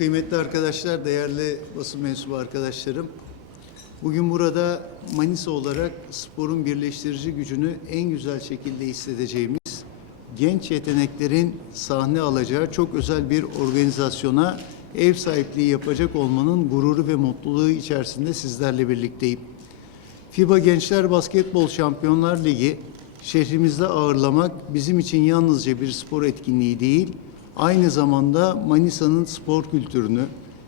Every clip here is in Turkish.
Kıymetli arkadaşlar, değerli basın mensubu arkadaşlarım. Bugün burada Manisa olarak sporun birleştirici gücünü en güzel şekilde hissedeceğimiz, genç yeteneklerin sahne alacağı çok özel bir organizasyona ev sahipliği yapacak olmanın gururu ve mutluluğu içerisinde sizlerle birlikteyim. FIBA Gençler Basketbol Şampiyonlar Ligi şehrimizde ağırlamak bizim için yalnızca bir spor etkinliği değil, aynı zamanda Manisa'nın spor kültürünü,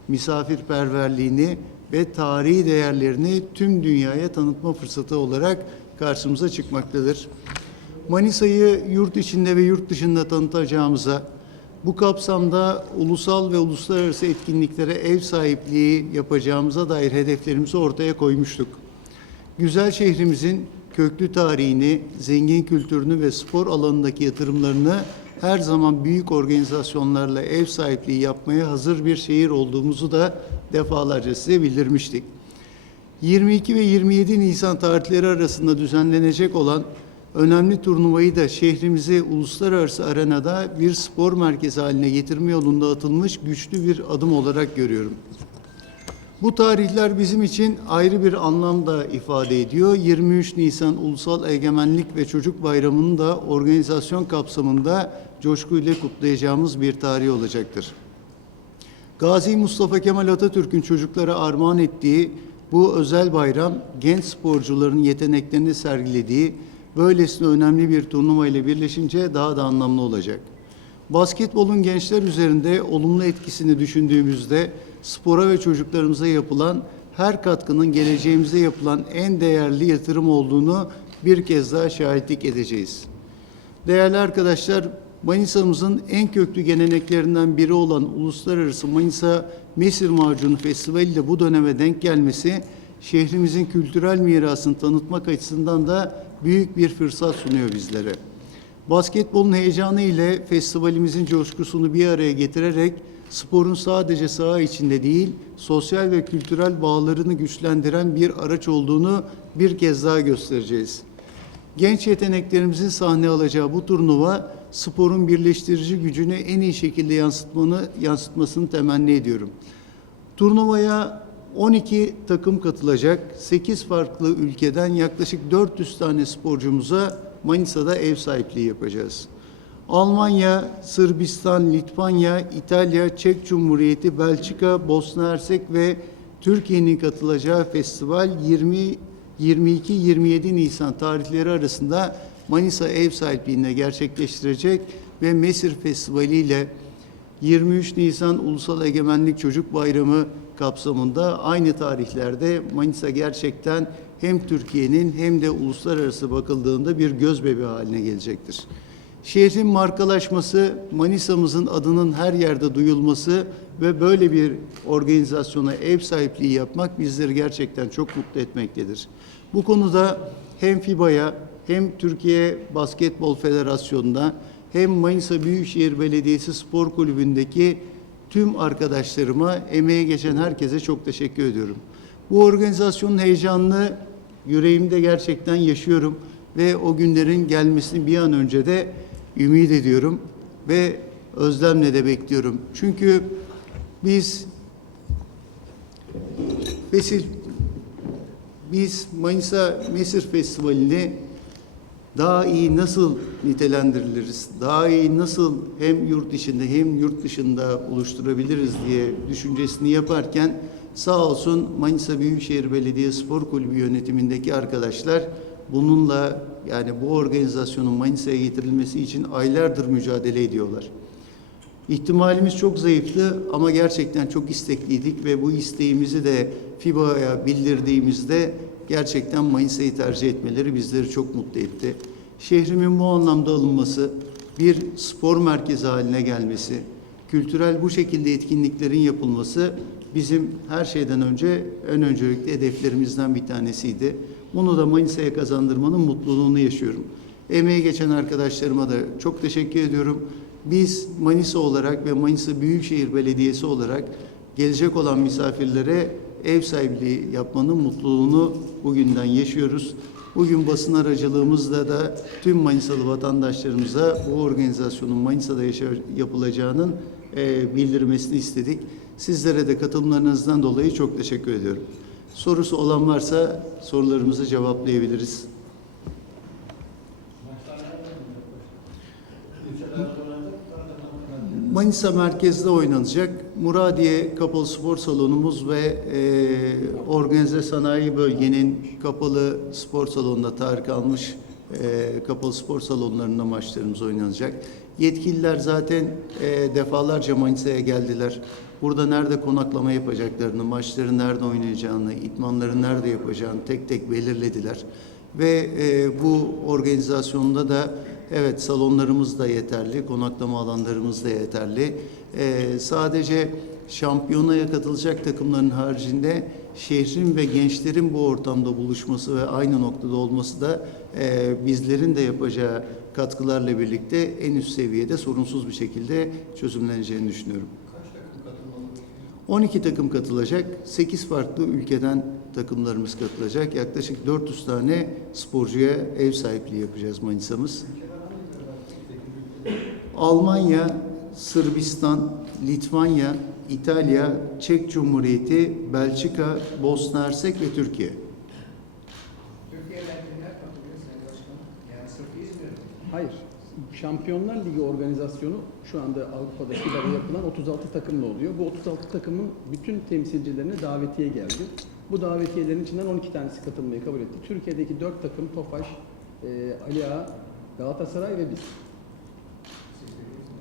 misafirperverliğini ve tarihi değerlerini tüm dünyaya tanıtma fırsatı olarak karşımıza çıkmaktadır. Manisa'yı yurt içinde ve yurt dışında tanıtacağımıza, bu kapsamda ulusal ve uluslararası etkinliklere ev sahipliği yapacağımıza dair hedeflerimizi ortaya koymuştuk. Güzel şehrimizin köklü tarihini, zengin kültürünü ve spor alanındaki yatırımlarını her zaman büyük organizasyonlarla ev sahipliği yapmaya hazır bir şehir olduğumuzu da defalarca size bildirmiştik. 22 ve 27 Nisan tarihleri arasında düzenlenecek olan önemli turnuvayı da şehrimizi uluslararası arenada bir spor merkezi haline getirme yolunda atılmış güçlü bir adım olarak görüyorum. Bu tarihler bizim için ayrı bir anlam da ifade ediyor. 23 Nisan Ulusal Egemenlik ve Çocuk Bayramı'nı da organizasyon kapsamında coşkuyla kutlayacağımız bir tarih olacaktır. Gazi Mustafa Kemal Atatürk'ün çocuklara armağan ettiği bu özel bayram genç sporcuların yeteneklerini sergilediği böylesine önemli bir turnuva ile birleşince daha da anlamlı olacak. Basketbolun gençler üzerinde olumlu etkisini düşündüğümüzde spora ve çocuklarımıza yapılan her katkının geleceğimize yapılan en değerli yatırım olduğunu bir kez daha şahitlik edeceğiz. Değerli arkadaşlar, Manisa'mızın en köklü geleneklerinden biri olan Uluslararası Manisa Mesir Macunu Festivali de bu döneme denk gelmesi şehrimizin kültürel mirasını tanıtmak açısından da büyük bir fırsat sunuyor bizlere. Basketbolun heyecanı ile festivalimizin coşkusunu bir araya getirerek sporun sadece saha içinde değil, sosyal ve kültürel bağlarını güçlendiren bir araç olduğunu bir kez daha göstereceğiz. Genç yeteneklerimizin sahne alacağı bu turnuva sporun birleştirici gücünü en iyi şekilde yansıtmanı yansıtmasını temenni ediyorum. Turnuvaya 12 takım katılacak. 8 farklı ülkeden yaklaşık 400 tane sporcumuza Manisa'da ev sahipliği yapacağız. Almanya, Sırbistan, Litvanya, İtalya, Çek Cumhuriyeti, Belçika, Bosna Hersek ve Türkiye'nin katılacağı festival 20 22-27 Nisan tarihleri arasında Manisa ev sahipliğinde gerçekleştirecek ve Mesir Festivali ile 23 Nisan Ulusal Egemenlik Çocuk Bayramı kapsamında aynı tarihlerde Manisa gerçekten hem Türkiye'nin hem de uluslararası bakıldığında bir göz bebeği haline gelecektir. Şehrin markalaşması, Manisa'mızın adının her yerde duyulması ve böyle bir organizasyona ev sahipliği yapmak bizleri gerçekten çok mutlu etmektedir. Bu konuda hem FIBA'ya hem Türkiye Basketbol Federasyonu'na hem Manisa Büyükşehir Belediyesi Spor Kulübü'ndeki tüm arkadaşlarıma, emeğe geçen herkese çok teşekkür ediyorum. Bu organizasyonun heyecanını yüreğimde gerçekten yaşıyorum ve o günlerin gelmesini bir an önce de ümit ediyorum ve özlemle de bekliyorum. Çünkü biz Vesil biz Manisa Mesir Festivali'ni daha iyi nasıl nitelendiriliriz, daha iyi nasıl hem yurt içinde hem yurt dışında oluşturabiliriz diye düşüncesini yaparken sağ olsun Manisa Büyükşehir Belediye Spor Kulübü yönetimindeki arkadaşlar bununla yani bu organizasyonun Manisa'ya getirilmesi için aylardır mücadele ediyorlar. İhtimalimiz çok zayıftı ama gerçekten çok istekliydik ve bu isteğimizi de FIBA'ya bildirdiğimizde gerçekten Manisa'yı tercih etmeleri bizleri çok mutlu etti. Şehrimin bu anlamda alınması, bir spor merkezi haline gelmesi, kültürel bu şekilde etkinliklerin yapılması bizim her şeyden önce en öncelikli hedeflerimizden bir tanesiydi. Bunu da Manisa'ya kazandırmanın mutluluğunu yaşıyorum. Emeği geçen arkadaşlarıma da çok teşekkür ediyorum. Biz Manisa olarak ve Manisa Büyükşehir Belediyesi olarak gelecek olan misafirlere ev sahipliği yapmanın mutluluğunu bugünden yaşıyoruz. Bugün basın aracılığımızla da tüm Manisalı vatandaşlarımıza bu organizasyonun Manisa'da yapılacağının bildirmesini istedik. Sizlere de katılımlarınızdan dolayı çok teşekkür ediyorum. Sorusu olan varsa sorularımızı cevaplayabiliriz. Manisa merkezde oynanacak. Muradiye Kapalı Spor Salonumuz ve e, Organize Sanayi Bölgenin kapalı spor salonunda tarih almış e, kapalı spor salonlarında maçlarımız oynanacak. Yetkililer zaten e, defalarca Manisa'ya geldiler. Burada nerede konaklama yapacaklarını, maçları nerede oynayacağını, itmanları nerede yapacağını tek tek belirlediler. Ve e, bu organizasyonda da evet salonlarımız da yeterli, konaklama alanlarımız da yeterli. E, sadece şampiyonaya katılacak takımların haricinde şehrin ve gençlerin bu ortamda buluşması ve aynı noktada olması da e, bizlerin de yapacağı katkılarla birlikte en üst seviyede sorunsuz bir şekilde çözümleneceğini düşünüyorum. 12 takım katılacak. 8 farklı ülkeden takımlarımız katılacak. Yaklaşık 400 tane sporcuya ev sahipliği yapacağız Manisa'mız. Almanya, Sırbistan, Litvanya, İtalya, Çek Cumhuriyeti, Belçika, Bosna Hersek ve Türkiye. Türkiye'den kimler katılıyor Sayın Başkanım? Yani sırf İzmir mi? Hayır. Şampiyonlar Ligi organizasyonu şu anda Avrupa'daki böyle yapılan 36 takımla oluyor. Bu 36 takımın bütün temsilcilerine davetiye geldi. Bu davetiyelerin içinden 12 tanesi katılmayı kabul etti. Türkiye'deki 4 takım Tofaş, e, Ali Ağa, Galatasaray ve biz.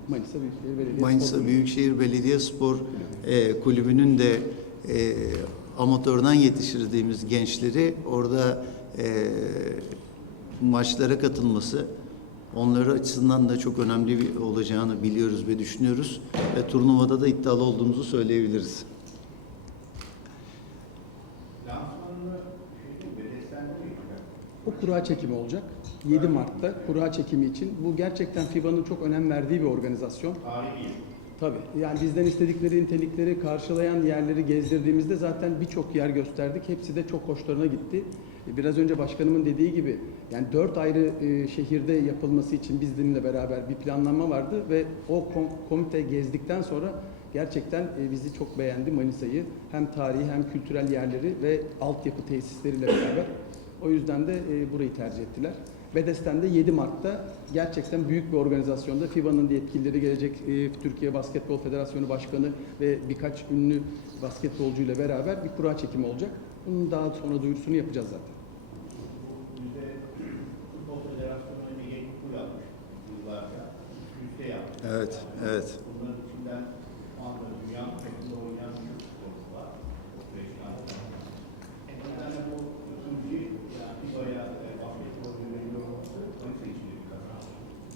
Manisa Büyükşehir Belediyesi. Manisa Büyükşehir Belediyespor e, Kulübü'nün de e, amatörden yetiştirdiğimiz gençleri orada e, maçlara katılması onları açısından da çok önemli olacağını biliyoruz ve düşünüyoruz. Ve turnuvada da iddialı olduğumuzu söyleyebiliriz. O kura çekimi olacak. 7 Mart'ta kura çekimi için. Bu gerçekten FIBA'nın çok önem verdiği bir organizasyon. Tabii. Yani bizden istedikleri nitelikleri karşılayan yerleri gezdirdiğimizde zaten birçok yer gösterdik. Hepsi de çok hoşlarına gitti. E, Biraz önce başkanımın dediği gibi yani dört ayrı e, şehirde yapılması için bizimle beraber bir planlama vardı ve o kom- komite gezdikten sonra gerçekten e, bizi çok beğendi Manisa'yı. Hem tarihi hem kültürel yerleri ve altyapı tesisleriyle beraber. O yüzden de burayı tercih ettiler. Bedesten'de 7 Mart'ta gerçekten büyük bir organizasyonda FIBA'nın yetkilileri gelecek, Türkiye Basketbol Federasyonu Başkanı ve birkaç ünlü basketbolcuyla beraber bir kura çekimi olacak. Bunun daha sonra duyurusunu yapacağız zaten. Bizde Futbol Federasyonu Ege Kutu yapmış yıllarca. Üste yaptı. Evet, evet. Bunların içinden şu anda dünya oynayan bir futbolcu var. O beş tane. Bir tane bu ikinci yani FIBA'ya basketbol yöneliyor olması Manisa için de bir kazanç.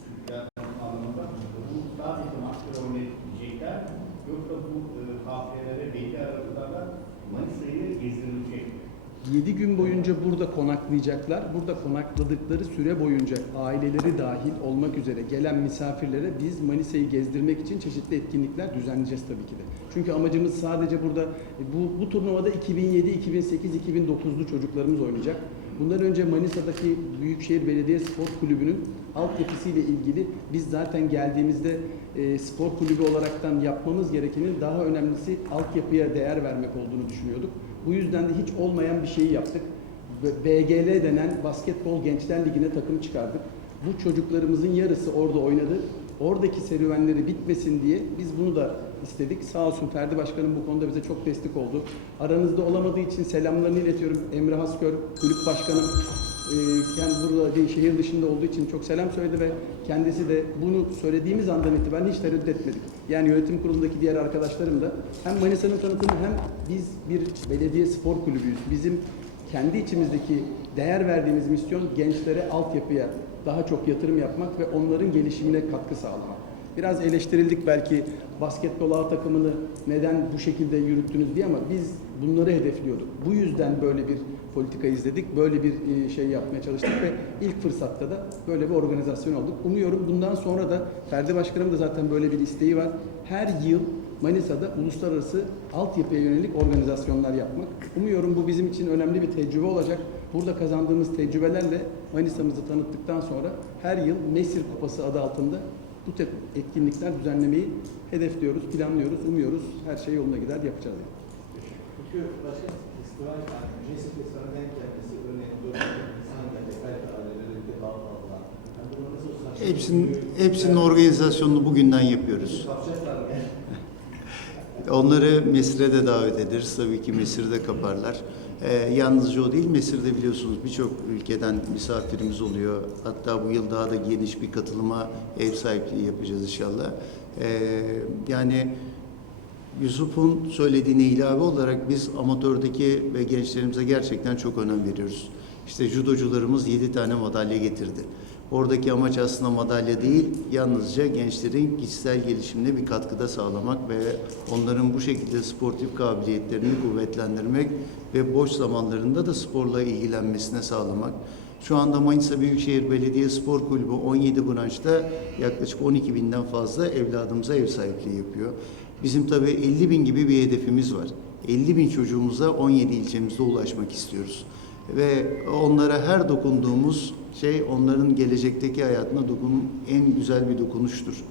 Türkiye anlamında bu sadece maçları oynayabilecekler mi? Yoksa bu e, KF'lere belli aralıklarla Manisa'yı gezdirilecek mi? 7 gün boyunca burada konaklayacaklar. Burada konakladıkları süre boyunca aileleri dahil olmak üzere gelen misafirlere biz Manisa'yı gezdirmek için çeşitli etkinlikler düzenleyeceğiz tabii ki de. Çünkü amacımız sadece burada bu, bu turnuvada 2007, 2008, 2009'lu çocuklarımız oynayacak. Bundan önce Manisa'daki Büyükşehir Belediye Spor Kulübü'nün altyapısıyla ilgili biz zaten geldiğimizde e, spor kulübü olaraktan yapmamız gerekenin daha önemlisi altyapıya değer vermek olduğunu düşünüyorduk. Bu yüzden de hiç olmayan bir şeyi yaptık. BGL denen Basketbol Gençler Ligi'ne takım çıkardık. Bu çocuklarımızın yarısı orada oynadı. Oradaki serüvenleri bitmesin diye biz bunu da istedik. Sağ olsun Ferdi Başkanım bu konuda bize çok destek oldu. Aranızda olamadığı için selamlarını iletiyorum. Emre Haskör, kulüp başkanım, kendi burada değil, şehir dışında olduğu için çok selam söyledi ve kendisi de bunu söylediğimiz andan itibaren hiç tereddüt etmedik. Yani yönetim kurulundaki diğer arkadaşlarım da hem Manisa'nın tanıtımı hem biz bir belediye spor kulübüyüz. Bizim kendi içimizdeki değer verdiğimiz misyon gençlere, altyapıya daha çok yatırım yapmak ve onların gelişimine katkı sağlamak. Biraz eleştirildik belki basketbol A takımını neden bu şekilde yürüttünüz diye ama biz bunları hedefliyorduk. Bu yüzden böyle bir politika izledik, böyle bir e, şey yapmaya çalıştık ve ilk fırsatta da böyle bir organizasyon olduk. Umuyorum bundan sonra da Ferdi Başkanım da zaten böyle bir isteği var. Her yıl Manisa'da uluslararası altyapıya yönelik organizasyonlar yapmak. Umuyorum bu bizim için önemli bir tecrübe olacak. Burada kazandığımız tecrübelerle Manisa'mızı tanıttıktan sonra her yıl Mesir Kupası adı altında bu tip etkinlikler düzenlemeyi hedefliyoruz, planlıyoruz, umuyoruz. Her şey yoluna gider, yapacağız. yani. Çünkü başka festival, yani Müzesi Festivali denk gelmesi, örneğin 4 insan gelecek, belki bunu nasıl olsa... Hepsinin, hepsinin organizasyonunu bugünden yapıyoruz. Onları Mesir'e de davet ederiz. Tabii ki Mesir'de kaparlar. Ee, yalnızca o değil, Mesir'de biliyorsunuz birçok ülkeden misafirimiz oluyor. Hatta bu yıl daha da geniş bir katılıma ev sahipliği yapacağız inşallah. Ee, yani Yusuf'un söylediğine ilave olarak biz amatördeki ve gençlerimize gerçekten çok önem veriyoruz. İşte judocularımız 7 tane madalya getirdi. Oradaki amaç aslında madalya değil, yalnızca gençlerin kişisel gelişimine bir katkıda sağlamak ve onların bu şekilde sportif kabiliyetlerini kuvvetlendirmek ve boş zamanlarında da sporla ilgilenmesine sağlamak. Şu anda Manisa Büyükşehir Belediye Spor Kulübü 17 branşta yaklaşık 12 binden fazla evladımıza ev sahipliği yapıyor. Bizim tabii 50 bin gibi bir hedefimiz var. 50 bin çocuğumuza 17 ilçemizde ulaşmak istiyoruz. Ve onlara her dokunduğumuz şey onların gelecekteki hayatına dokun en güzel bir dokunuştur.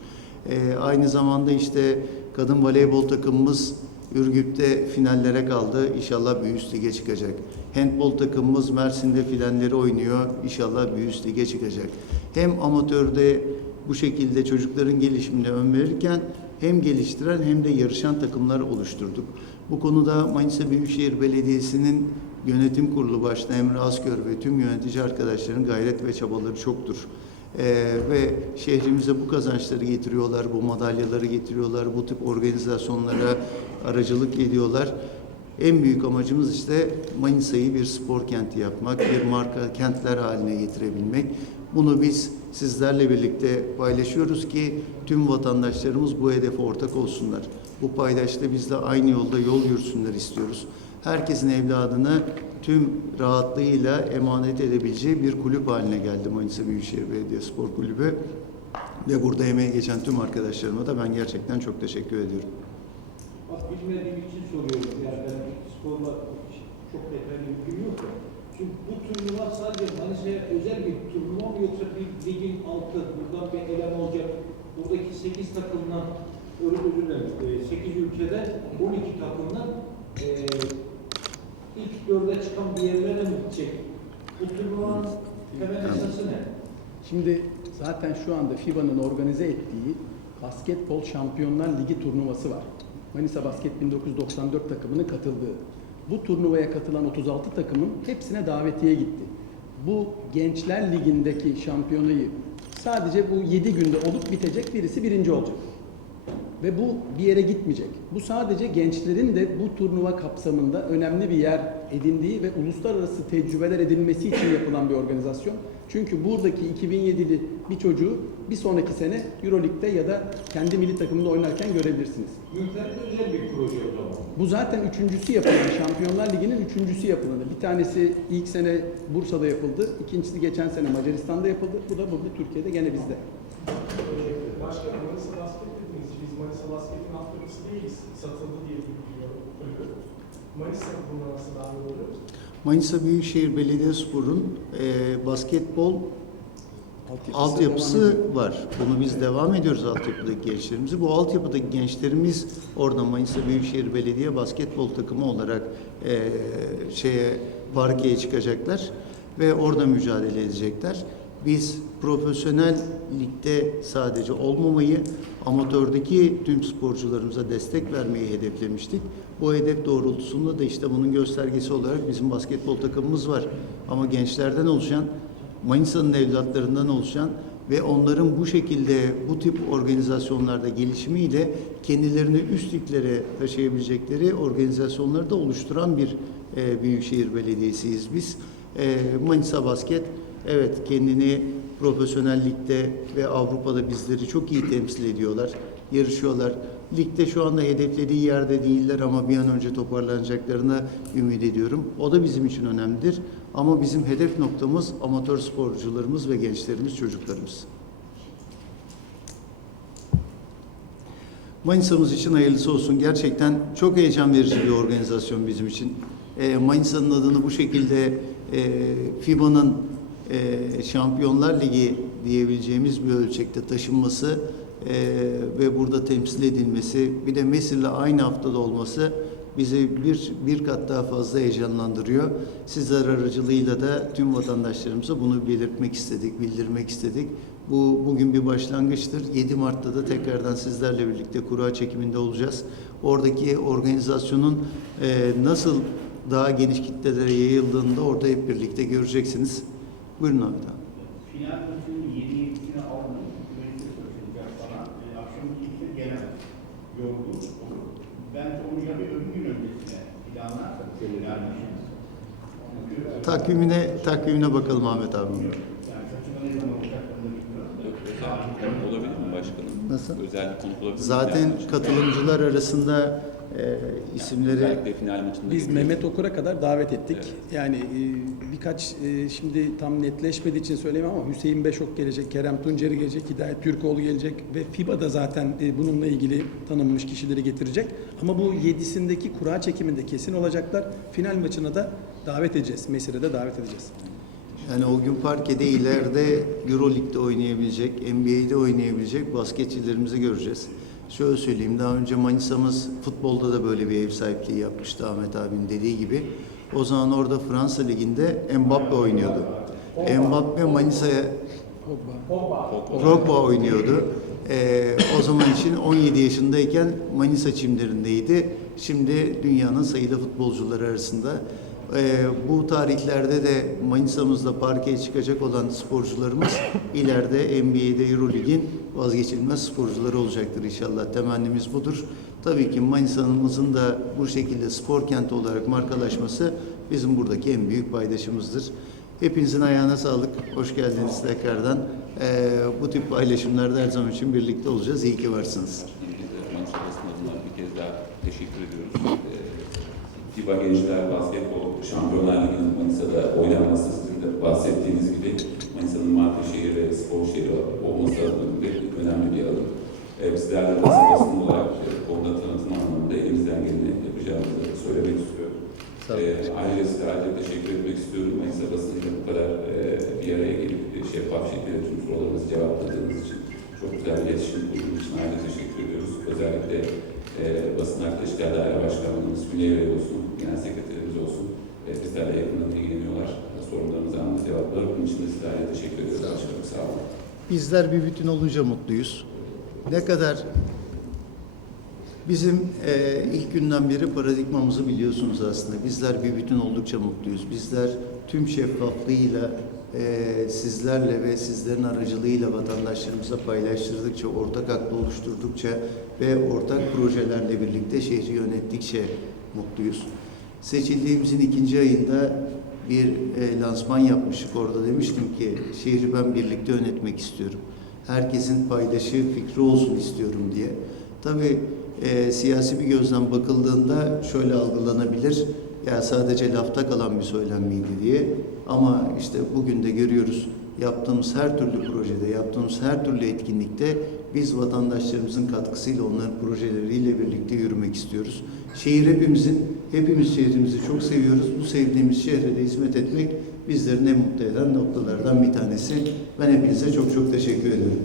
Ee, aynı zamanda işte kadın voleybol takımımız Ürgüp'te finallere kaldı. İnşallah bir üst lige çıkacak. Handbol takımımız Mersin'de finalleri oynuyor. İnşallah bir üst lige çıkacak. Hem amatörde bu şekilde çocukların gelişimine ön verirken hem geliştiren hem de yarışan takımlar oluşturduk. Bu konuda Manisa Büyükşehir Belediyesi'nin yönetim kurulu başta Emre Askör ve tüm yönetici arkadaşların gayret ve çabaları çoktur. Ee, ve şehrimize bu kazançları getiriyorlar, bu madalyaları getiriyorlar, bu tip organizasyonlara aracılık ediyorlar. En büyük amacımız işte Manisa'yı bir spor kenti yapmak, bir marka kentler haline getirebilmek. Bunu biz sizlerle birlikte paylaşıyoruz ki tüm vatandaşlarımız bu hedefe ortak olsunlar. Bu paydaşta biz de aynı yolda yol yürüsünler istiyoruz. Herkesin evladını tüm rahatlığıyla emanet edebileceği bir kulüp haline geldi Manisa Büyükşehir Belediye Spor Kulübü. Ve burada emeği geçen tüm arkadaşlarıma da ben gerçekten çok teşekkür ediyorum. Bak bilmediğim için soruyorum. Yani sporla çok detaylı bilgim yok da. Çünkü bu turnuva sadece Manisa'ya özel bir turnuva mı yoksa bir ligin altı, buradan bir eleme olacak. Buradaki 8 takımdan, özür dilerim, 8 ülkede 12 takımdan e, ilk dörde çıkan bir yerlere mi gidecek? Bu turnuvanın temel esası ne? Şimdi zaten şu anda FIBA'nın organize ettiği Basketbol Şampiyonlar Ligi turnuvası var. Manisa Basket 1994 takımının katıldığı. Bu turnuvaya katılan 36 takımın hepsine davetiye gitti. Bu Gençler Ligi'ndeki şampiyonayı sadece bu 7 günde olup bitecek birisi birinci olacak. Ve bu bir yere gitmeyecek. Bu sadece gençlerin de bu turnuva kapsamında önemli bir yer edindiği ve uluslararası tecrübeler edinmesi için yapılan bir organizasyon. Çünkü buradaki 2007'li bir çocuğu bir sonraki sene Euroleague'de ya da kendi milli takımında oynarken görebilirsiniz. Mülklerinde özel bir proje o zaman. Bu zaten üçüncüsü yapılan, Şampiyonlar Ligi'nin üçüncüsü yapılanı. Bir tanesi ilk sene Bursa'da yapıldı, ikincisi geçen sene Macaristan'da yapıldı. Bu da burada Türkiye'de gene bizde. Başkanım Manisa Basket dediniz. Biz Manisa Basket'in altyapısı değiliz. Satıldı diye biliyorum kulübü. Manisa buna nasıl dahil oluyor? Manisa Büyükşehir Belediyespor'un e, basketbol Altyapısı var. Bunu biz devam ediyoruz altyapıdaki gençlerimizi. Bu altyapıdaki gençlerimiz orada Manisa Büyükşehir Belediye basketbol takımı olarak e, şeye parkeye çıkacaklar ve orada mücadele edecekler. Biz profesyonel ligde sadece olmamayı, amatördeki tüm sporcularımıza destek vermeyi hedeflemiştik. Bu hedef doğrultusunda da işte bunun göstergesi olarak bizim basketbol takımımız var. Ama gençlerden oluşan Manisa'nın evlatlarından oluşan ve onların bu şekilde bu tip organizasyonlarda gelişimiyle kendilerini üst liglere taşıyabilecekleri organizasyonları da oluşturan bir e, büyükşehir belediyesiyiz biz. E, Manisa Basket evet kendini profesyonel ligde ve Avrupa'da bizleri çok iyi temsil ediyorlar, yarışıyorlar. Ligde şu anda hedeflediği yerde değiller ama bir an önce toparlanacaklarına ümit ediyorum. O da bizim için önemlidir. Ama bizim hedef noktamız amatör sporcularımız ve gençlerimiz, çocuklarımız. Manisa'mız için hayırlısı olsun. Gerçekten çok heyecan verici bir organizasyon bizim için. E, Manisa'nın adını bu şekilde e, FIBA'nın e, Şampiyonlar Ligi diyebileceğimiz bir ölçekte taşınması ve burada temsil edilmesi, bir de Mesir'le aynı haftada olması bizi bir, bir kat daha fazla heyecanlandırıyor. Sizler aracılığıyla da tüm vatandaşlarımıza bunu belirtmek istedik, bildirmek istedik. Bu bugün bir başlangıçtır. 7 Mart'ta da tekrardan sizlerle birlikte kura çekiminde olacağız. Oradaki organizasyonun e, nasıl daha geniş kitlelere yayıldığını da orada hep birlikte göreceksiniz. Buyurun Ahmet abi. Final maçının 7-7'sini aldım. Güvenlikte çalışacak falan. E, akşam ikisi gelemez. Yorgun olur. Bence onu ya bir öbür gün öncesine planlarsak. Çünkü Takvimine takvimine bakalım Ahmet abi. yani saçma ne zaman olacaklarını bilmiyorum. Özel konuk olabilir mi başkanım? Nasıl? Özel konuk olabilir mi? Zaten Yani katılımcılar arasında e, isimleri Özellikle final maçında. Biz. Mehmet Okur'a kadar davet ettik. Evet. Yani e, birkaç e, şimdi tam netleşmediği için söyleyemem ama Hüseyin Beşok gelecek, Kerem Tunceri gelecek, Hidayet Türkoğlu gelecek ve FIBA da zaten e, bununla ilgili tanınmış kişileri getirecek. Ama bu yedisindeki kura çekiminde kesin olacaklar. Final maçına da davet edeceğiz. Mesir'e de davet edeceğiz. yani o gün parkede ileride Euroleague'de oynayabilecek, NBA'de oynayabilecek basketçilerimizi göreceğiz. Şöyle söyleyeyim, daha önce Manisa'mız futbolda da böyle bir ev sahipliği yapmıştı Ahmet abinin dediği gibi. O zaman orada Fransa Ligi'nde Mbappe oynuyordu. Mbappe Manisa'ya Drogba oynuyordu. Ee, o zaman için 17 yaşındayken Manisa çimlerindeydi. Şimdi dünyanın sayılı futbolcuları arasında. Ee, bu tarihlerde de Manisa'mızda parkeye çıkacak olan sporcularımız ileride NBA'de Eurolig'in vazgeçilmez sporcuları olacaktır inşallah. Temennimiz budur. Tabii ki Manisa'mızın da bu şekilde spor kenti olarak markalaşması bizim buradaki en büyük paydaşımızdır. Hepinizin ayağına sağlık. Hoş geldiniz tekrardan. Ee, bu tip paylaşımlarda her zaman için birlikte olacağız. İyi ki varsınız. Bir kez daha teşekkür ediyoruz. FIBA Gençler Basketbol Şampiyonlar Ligi'nin Manisa'da oynanması sizin de bahsettiğiniz gibi Manisa'nın marka şehri spor şehri olması adına önemli bir adım. Ee, bizler de basın basın olarak e, konuda tanıtım anlamında elimizden geleni yapacağımızı söylemek istiyorum. Ee, ayrıca size ayrıca teşekkür etmek istiyorum. Manisa basınıyla bu kadar e, bir araya gelip e, şeffaf şekilde tüm sorularımızı cevapladığınız için çok güzel bir iletişim kurduğunuz için ayrıca teşekkür ediyoruz. Özellikle e, basın arkadaşlar Bey olsun, genel sekreterimiz olsun. E, bizlerle yakından ilgileniyorlar. Sorunlarımızı anında cevaplıyorlar. Bunun için de ayrıca teşekkür ediyoruz. Başkanım sağ olun. Bizler bir bütün olunca mutluyuz. Ne kadar bizim e, ilk günden beri paradigmamızı biliyorsunuz aslında. Bizler bir bütün oldukça mutluyuz. Bizler tüm şeffaflığıyla e, sizlerle ve sizlerin aracılığıyla vatandaşlarımıza paylaştırdıkça, ortak aklı oluşturdukça ve ortak projelerle birlikte şehri yönettikçe mutluyuz. Seçildiğimizin ikinci ayında bir e, lansman yapmıştık. Orada demiştim ki şehri ben birlikte yönetmek istiyorum. Herkesin paydaşı fikri olsun istiyorum diye. Tabii e, siyasi bir gözden bakıldığında şöyle algılanabilir. Ya sadece lafta kalan bir söylem miydi diye. Ama işte bugün de görüyoruz yaptığımız her türlü projede, yaptığımız her türlü etkinlikte biz vatandaşlarımızın katkısıyla onların projeleriyle birlikte yürümek istiyoruz. Şehir hepimizin, hepimiz şehrimizi çok seviyoruz. Bu sevdiğimiz şehre de hizmet etmek bizlerin en mutlu eden noktalardan bir tanesi. Ben hepinize çok çok teşekkür ediyorum.